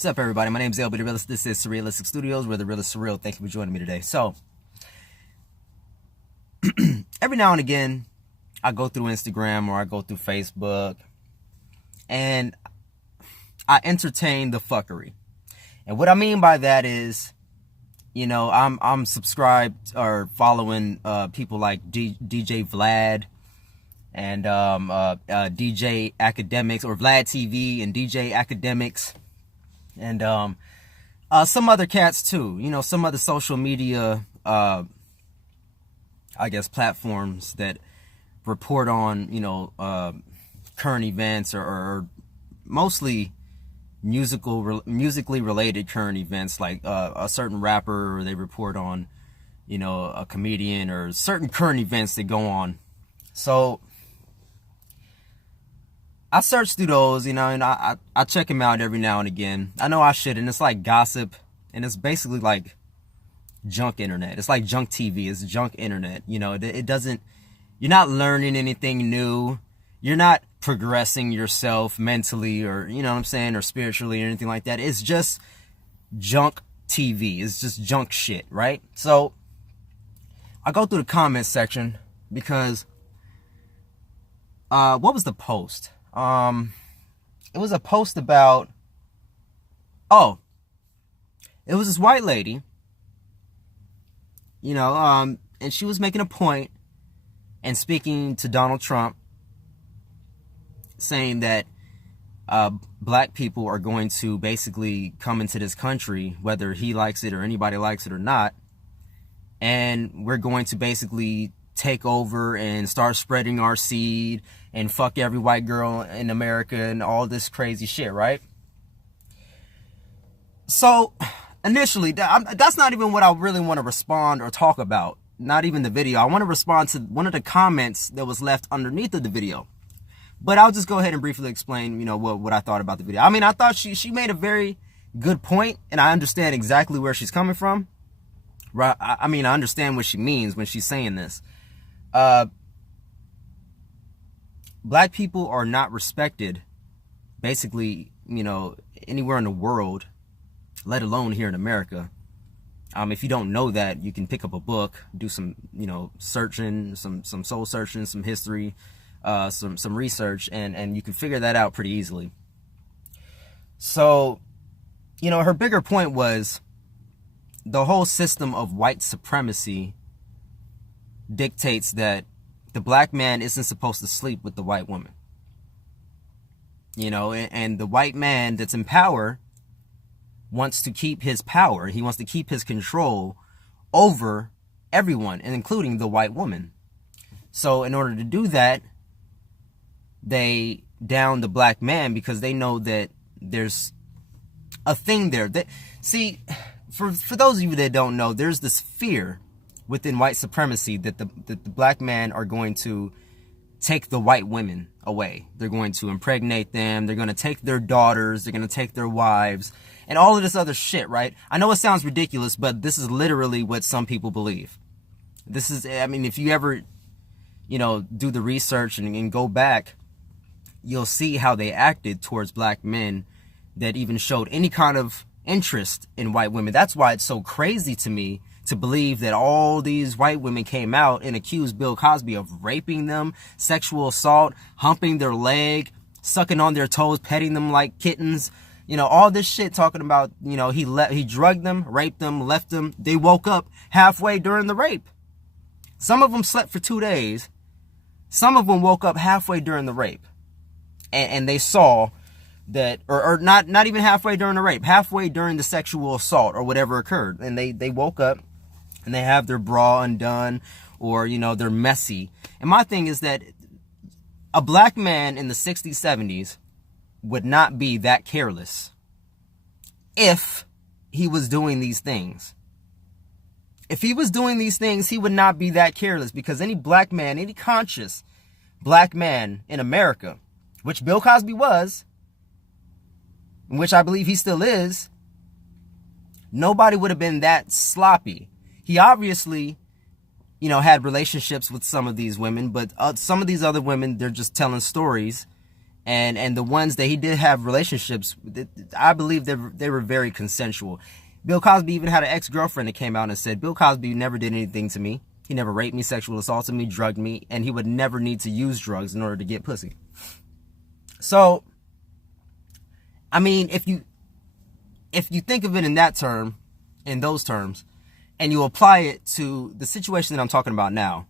What's up, everybody? My name is LB the Realist. This is Surrealistic Studios, where the real is surreal. Thank you for joining me today. So, every now and again, I go through Instagram or I go through Facebook, and I entertain the fuckery. And what I mean by that is, you know, I'm subscribed or following people like DJ Vlad and DJ Academics, or Vlad TV and DJ Academics. And some other cats too, you know, some other social media, I guess, platforms that report on, you know, current events or mostly musically related current events, like a certain rapper, or they report on, you know, a comedian, or certain current events that go on. So I search through those, you know, and I check them out every now and again. I know I should, and it's like gossip, and it's basically like junk internet. It's like junk TV. It's junk internet. You know, it doesn't, you're not learning anything new. You're not progressing yourself mentally, or, you know what I'm saying, or spiritually, or anything like that. It's just junk TV. It's just junk shit, right? So I go through the comments section because, what was the post? It was a post about, it was this white lady, you know, and she was making a point and speaking to Donald Trump, saying that black people are going to basically come into this country, whether he likes it or anybody likes it or not, and we're going to basically take over and start spreading our seed and fuck every white girl in America and all this crazy shit, right? So initially, that's not even what I really want to respond or talk about. Not even the video. I want to respond to one of the comments that was left underneath of the video. But I'll just go ahead and briefly explain, you know, what I thought about the video. I mean, I thought she made a very good point, and I understand exactly where she's coming from. Right? I mean, I understand what she means when she's saying this. Black people are not respected, basically, you know, anywhere in the world, let alone here in America. If you don't know that, you can pick up a book, do some, you know, searching, some soul searching, some history, some research, and you can figure that out pretty easily. So, you know, her bigger point was the whole system of white supremacy dictates that the black man isn't supposed to sleep with the white woman. You know, and the white man that's in power wants to keep his power. He wants to keep his control over everyone, and including the white woman. So in order to do that, they down the black man because they know that there's a thing there. See, for those of you that don't know, there's this fear within white supremacy that the black men are going to take the white women away. They're going to impregnate them. They're going to take their daughters. They're going to take their wives and all of this other shit, right? I know it sounds ridiculous, but this is literally what some people believe. This is, I mean, if you ever, you know, do the research and go back, you'll see how they acted towards black men that even showed any kind of interest in white women. That's why it's so crazy to me to believe that all these white women came out and accused Bill Cosby of raping them, sexual assault, humping their leg, sucking on their toes, petting them like kittens. You know, all this shit talking about, you know, he drugged them, raped them, left them. They woke up halfway during the rape. Some of them slept for 2 days. Some of them woke up halfway during the rape. And they saw that, or not even halfway during the rape, halfway during the sexual assault or whatever occurred. And they woke up and they have their bra undone, or, you know, they're messy. And my thing is that a black man in the 60s, 70s would not be that careless if he was doing these things. If he was doing these things, he would not be that careless, because any black man, any conscious black man in America, which Bill Cosby was, which I believe he still is, nobody would have been that sloppy. He obviously, you know, had relationships with some of these women, but some of these other women, they're just telling stories And the ones that he did have relationships, I believe they were very consensual. Bill Cosby even had an ex-girlfriend that came out and said, Bill Cosby never did anything to me. He never raped me, sexual assaulted me, drugged me, and he would never need to use drugs in order to get pussy. So, I mean, if you think of it in those terms, and you apply it to the situation that I'm talking about now,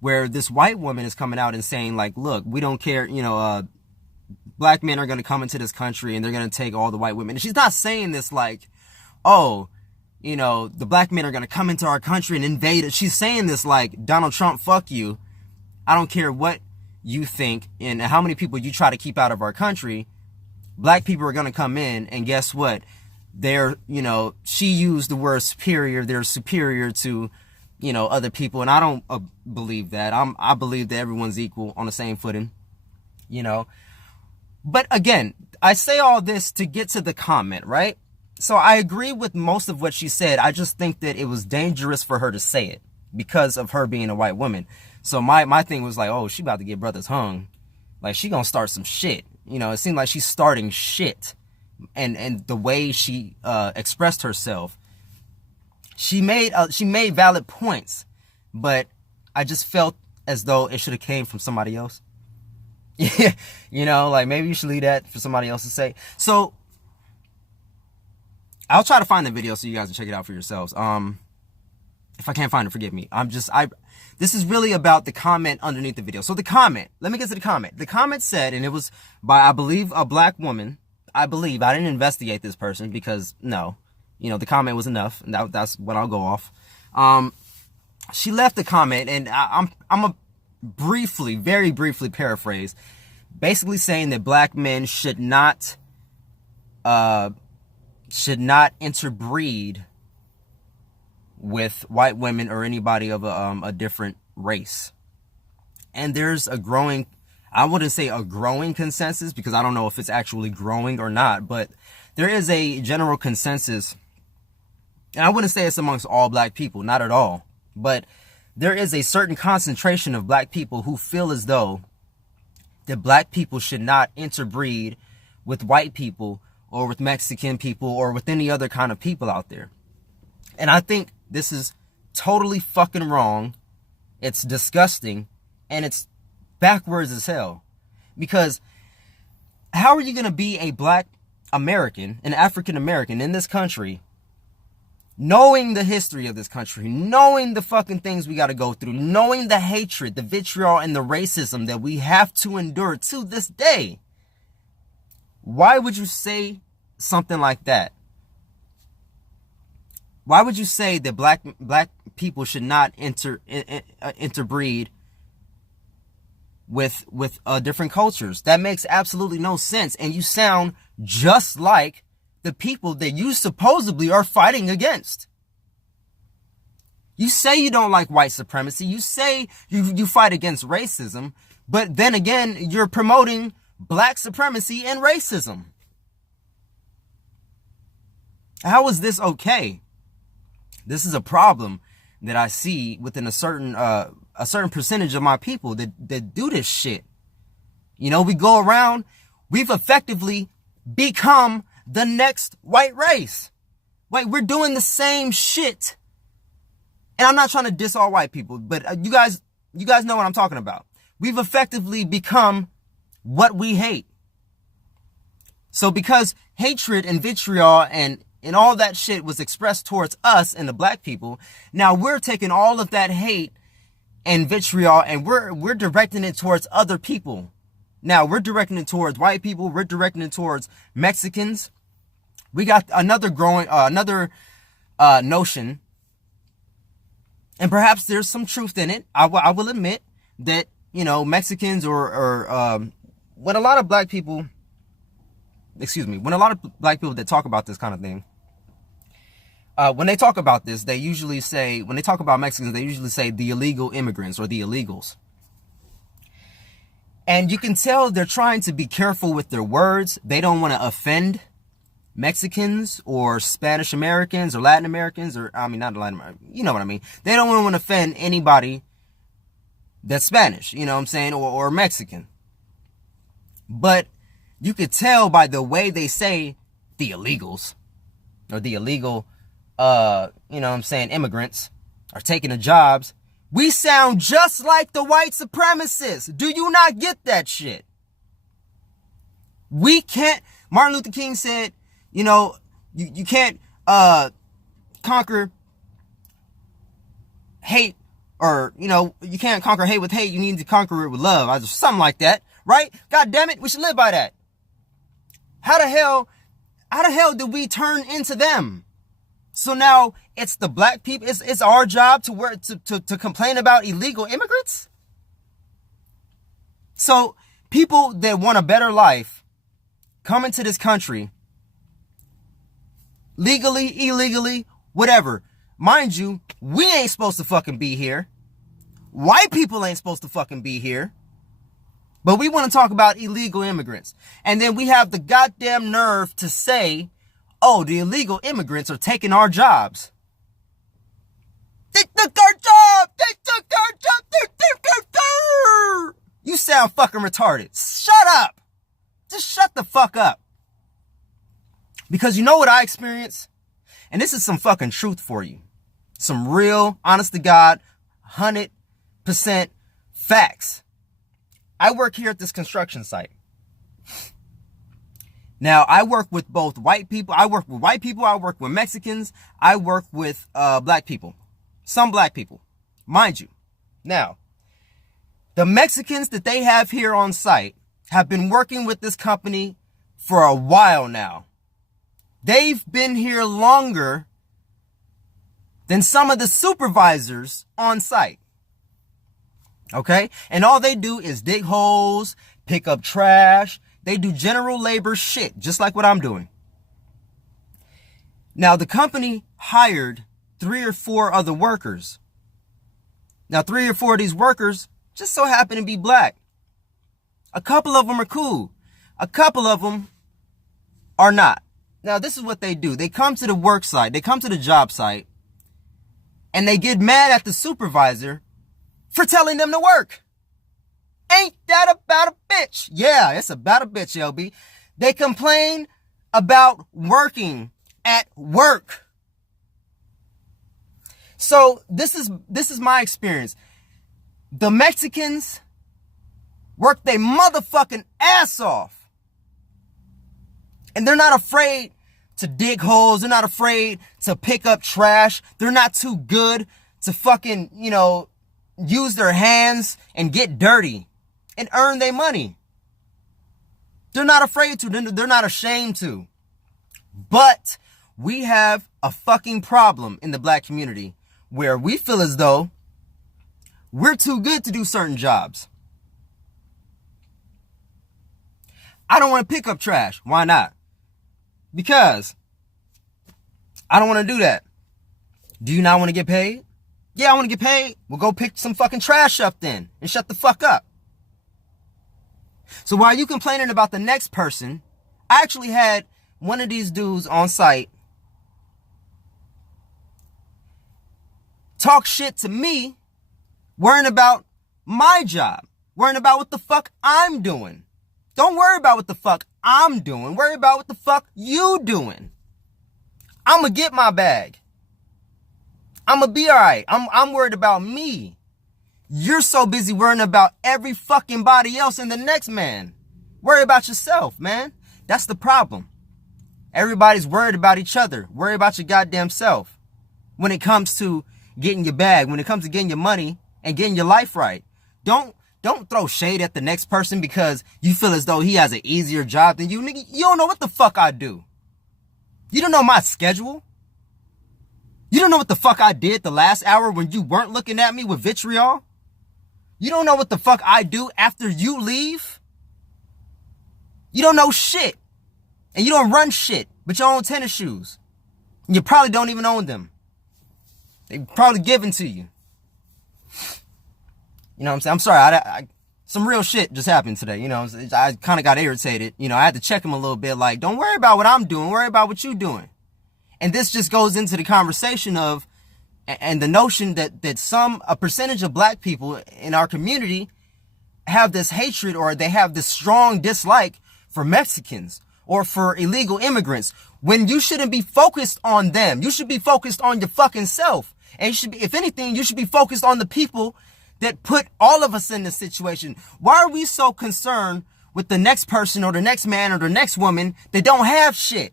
where this white woman is coming out and saying, like, look, we don't care, black men are going to come into this country and they're going to take all the white women. And she's not saying this like, oh, the black men are going to come into our country and invade it. She's saying this like, Donald Trump, fuck you. I don't care what you think and how many people you try to keep out of our country. Black people are going to come in, and guess what? She used the word superior. They're superior to, other people. And I don't believe that. I believe that everyone's equal on the same footing, But again, I say all this to get to the comment, right? So I agree with most of what she said. I just think that it was dangerous for her to say it because of her being a white woman. So my thing was like, oh, she about to get brothers hung. Like, she gonna start some shit. It seemed like she's starting shit. And the way she expressed herself, she made valid points, but I just felt as though it should have came from somebody else. Like, maybe you should leave that for somebody else to say. So I'll try to find the video so you guys can check it out for yourselves. If I can't find it, forgive me. This is really about the comment underneath the video. So the comment, let me get to the comment. The comment said, and it was by, I believe, a black woman. I didn't investigate this person because no, the comment was enough. And that's what I'll go off. She left the comment, and I'm a very briefly paraphrase, basically saying that black men should not interbreed with white women or anybody of a different race. And there's I wouldn't say a growing consensus, because I don't know if it's actually growing or not, but there is a general consensus, and I wouldn't say it's amongst all black people, not at all, but there is a certain concentration of black people who feel as though that black people should not interbreed with white people or with Mexican people or with any other kind of people out there. And I think this is totally fucking wrong. It's disgusting, and it's backwards as hell. Because how are you going to be a black American, an African American in this country, knowing the history of this country, knowing the fucking things we got to go through, knowing the hatred, the vitriol, and the racism that we have to endure to this day? Why would you say something like that? Why would you say that black people should not interbreed with different cultures? That makes absolutely no sense. And you sound just like the people that you supposedly are fighting against. You say you don't like white supremacy. You say you fight against racism, but then again, you're promoting black supremacy and racism. How is this okay? This is a problem that I see within a certain percentage of my people that do this shit. We go around, we've effectively become the next white race. Like, we're doing the same shit. And I'm not trying to diss all white people, but you guys know what I'm talking about. We've effectively become what we hate. So because hatred and vitriol and all that shit was expressed towards us and the black people, now we're taking all of that hate and vitriol and we're directing it towards other people. Now we're directing it towards white people. We're directing it towards Mexicans. We got another notion, and perhaps there's some truth in it. I will admit that, Mexicans or when a lot of black people that talk about this kind of thing, when they talk about this, they usually say, when they talk about Mexicans, they usually say the illegal immigrants or the illegals. And you can tell they're trying to be careful with their words. They don't want to offend Mexicans or Spanish Americans or Latin Americans, or, not Latin American, you know what I mean? They don't want to offend anybody that's Spanish, you know what I'm saying, or Mexican. But you could tell by the way they say the illegals or the illegal, immigrants are taking the jobs. We sound just like the white supremacists. Do you not get that shit? We can't. Martin Luther King said, you can't conquer hate, or, you can't conquer hate with hate. You need to conquer it with love. Something like that, right? God damn it. We should live by that. How the hell did we turn into them? So now it's the black people. It's our job to work to complain about illegal immigrants. So people that want a better life come into this country legally, illegally, whatever. Mind you, we ain't supposed to fucking be here. White people ain't supposed to fucking be here. But we want to talk about illegal immigrants. And then we have the goddamn nerve to say, oh, the illegal immigrants are taking our jobs. They took our job! They took our job! They took our job! You sound fucking retarded. Shut up! Just shut the fuck up. Because you know what I experienced? And this is some fucking truth for you. Some real, honest to God, 100% facts. I work here at this construction site. Now, I work with both white people. I work with white people. I work with Mexicans. I work with black people. Some black people, mind you. Now, the Mexicans that they have here on site have been working with this company for a while now. They've been here longer than some of the supervisors on site. Okay? And all they do is dig holes, pick up trash. They do general labor shit, just like what I'm doing. Now, the company hired 3 or 4 other workers. Now, 3 or 4 of these workers just so happen to be black. A couple of them are cool. A couple of them are not. Now, this is what they do. They come to the work site. They come to the job site. And they get mad at the supervisor for telling them to work. Ain't that about a bitch? Yeah, it's about a bitch, LB. They complain about working at work. So this is my experience. The Mexicans work their motherfucking ass off. And they're not afraid to dig holes. They're not afraid to pick up trash. They're not too good to fucking, use their hands and get dirty and earn their money. They're not afraid to. They're not ashamed to. But we have a fucking problem in the black community where we feel as though we're too good to do certain jobs. I don't want to pick up trash. Why not? Because I don't want to do that. Do you not want to get paid? Yeah, I want to get paid. Well, go pick some fucking trash up then and shut the fuck up. So while you complaining about the next person, I actually had one of these dudes on site talk shit to me, worrying about my job, worrying about what the fuck I'm doing. Don't worry about what the fuck I'm doing. Worry about what the fuck you doing. I'm gonna get my bag. I'm gonna be all right. I'm worried about me. You're so busy worrying about every fucking body else and the next man. Worry about yourself, man. That's the problem. Everybody's worried about each other. Worry about your goddamn self. When it comes to getting your bag, when it comes to getting your money and getting your life right. Don't throw shade at the next person because you feel as though he has an easier job than you. Nigga, you don't know what the fuck I do. You don't know my schedule. You don't know what the fuck I did the last hour when you weren't looking at me with vitriol. You don't know what the fuck I do after you leave. You don't know shit. And you don't run shit, but you own tennis shoes. And you probably don't even own them. They probably given to you. You know what I'm saying? I'm sorry. Some real shit just happened today. I kind of got irritated. I had to check him a little bit. Like, don't worry about what I'm doing. Worry about what you're doing. And this just goes into the conversation of, and the notion that a percentage of black people in our community have this hatred, or they have this strong dislike for Mexicans or for illegal immigrants, when you shouldn't be focused on them. You should be focused on your fucking self. And you should be, if anything, you should be focused on the people that put all of us in this situation. Why are we so concerned with the next person or the next man or the next woman that don't have shit?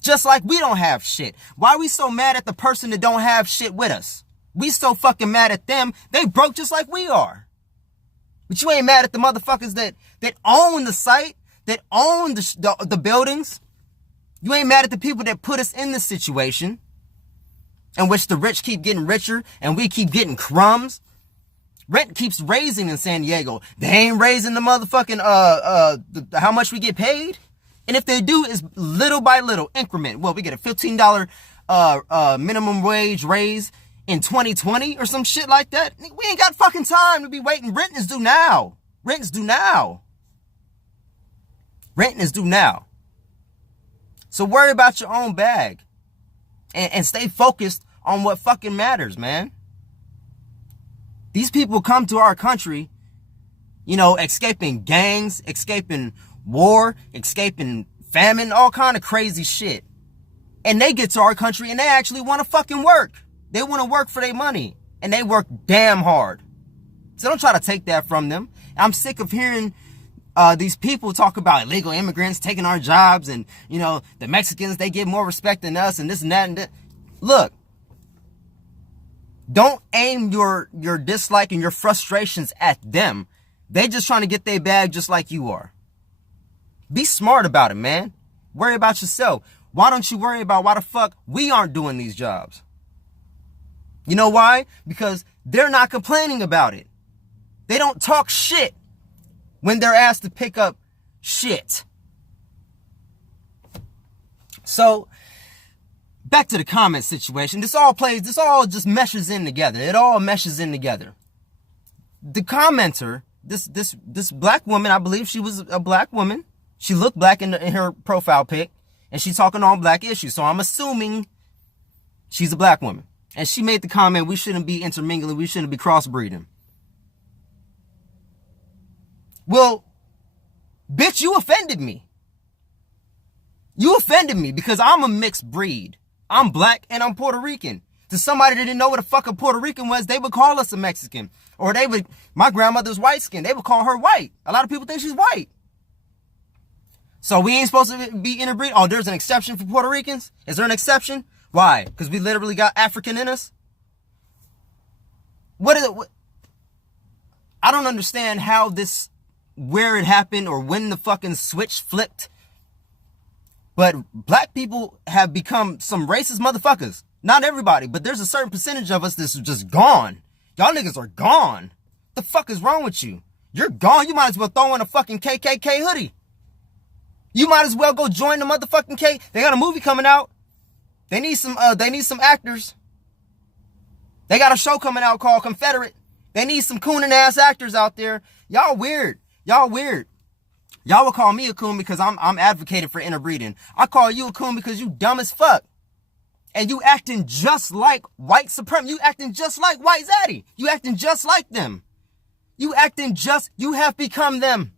Just like we don't have shit. Why are we so mad at the person that don't have shit with us? We so fucking mad at them. They broke just like we are. But you ain't mad at the motherfuckers that own the site, that own the buildings. You ain't mad at the people that put us in this situation, in which the rich keep getting richer and we keep getting crumbs. Rent keeps raising in San Diego. They ain't raising the motherfucking how much we get paid. And if they do, it's little by little increment. Well, we get a $15 minimum wage raise in 2020 or some shit like that. We ain't got fucking time to be waiting. Rent is due now. Rent is due now. Rent is due now. So worry about your own bag and stay focused on what fucking matters, man. These people come to our country, you know, escaping gangs, escaping war, escaping famine, all kind of crazy shit. And they get to our country and they actually want to fucking work. They want to work for their money, and they work damn hard. So don't try to take that from them. I'm sick of hearing these people talk about illegal immigrants taking our jobs, and, you know, the Mexicans, they get more respect than us, and this and that and that. Look, don't aim your dislike and your frustrations at them. They just trying to get their bag just like you are. Be smart about it, man. Worry about yourself. Why don't you worry about why the fuck we aren't doing these jobs? You know why? Because they're not complaining about it. They don't talk shit when they're asked to pick up shit. So, back to the comment situation. This all just meshes in together. It all meshes in together. The commenter, this black woman, I believe she was a black woman. She looked black in her profile pic, and she's talking on black issues. So I'm assuming she's a black woman. And she made the comment, we shouldn't be intermingling, we shouldn't be crossbreeding. Well, bitch, you offended me. You offended me because I'm a mixed breed. I'm black and I'm Puerto Rican. To somebody that didn't know what the fuck a Puerto Rican was, they would call us a Mexican. Or my grandmother's white skin, they would call her white. A lot of people think she's white. So we ain't supposed to be interbreed? Oh, there's an exception for Puerto Ricans? Is there an exception? Why? Because we literally got African in us? What is it? I don't understand where it happened or when the fucking switch flipped. But black people have become some racist motherfuckers. Not everybody, but there's a certain percentage of us that's just gone. Y'all niggas are gone. The fuck is wrong with you? You're gone. You might as well throw in a fucking KKK hoodie. You might as well go join the motherfucking K. They got a movie coming out. They need some actors. They got a show coming out called Confederate. They need some cooning ass actors out there. Y'all weird. Y'all weird. Y'all will call me a coon because I'm advocating for interbreeding. I call you a coon because you dumb as fuck. And you acting just like white supremacy. You acting just like white zaddy. You acting just like them. You have become them.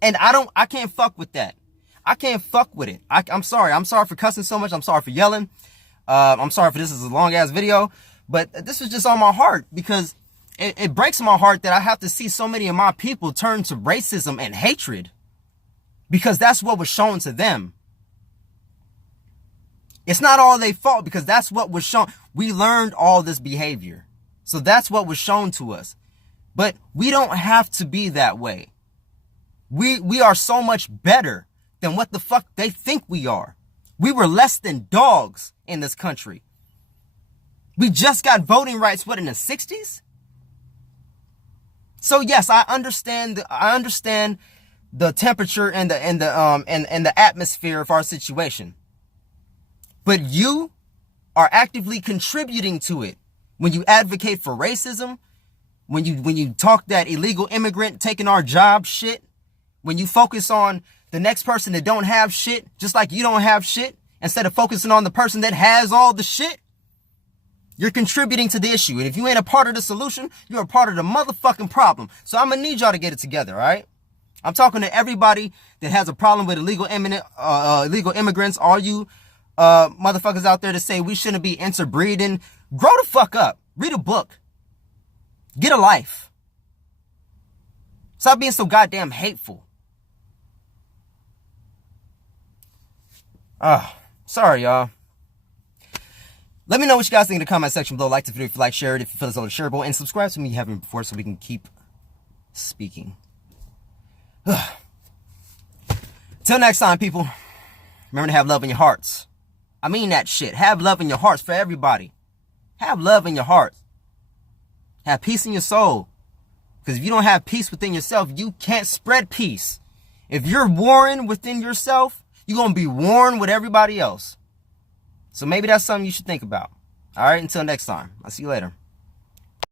And I can't fuck with that. I can't fuck with it. I'm sorry. I'm sorry for cussing so much. I'm sorry for yelling. I'm sorry for this is a long ass video, but this was just on my heart because it breaks my heart that I have to see so many of my people turn to racism and hatred because that's what was shown to them. It's not all their fault because that's what was shown. We learned all this behavior. So that's what was shown to us. But we don't have to be that way. We are so much better than what the fuck they think we are. We were less than dogs in this country. We just got voting rights, in the 60s? So yes, I understand the temperature and the atmosphere of our situation. But you are actively contributing to it when you advocate for racism, when you talk that illegal immigrant taking our job shit, when you focus on the next person that don't have shit, just like you don't have shit, instead of focusing on the person that has all the shit. You're contributing to the issue. And if you ain't a part of the solution, you're a part of the motherfucking problem. So I'm going to need y'all to get it together, all right? I'm talking to everybody that has a problem with illegal immigrants. All you motherfuckers out there that say we shouldn't be interbreeding. Grow the fuck up. Read a book. Get a life. Stop being so goddamn hateful. Sorry, y'all. Let me know what you guys think in the comment section below. Like the video if you like, share it if you feel it's all shareable, and subscribe to me if you haven't before so we can keep speaking. Till next time, people. Remember to have love in your hearts. I mean that shit. Have love in your hearts for everybody. Have love in your heart. Have peace in your soul. Because if you don't have peace within yourself, you can't spread peace. If you're warring within yourself, you're going to be warring with everybody else. So maybe that's something you should think about. All right, until next time. I'll see you later.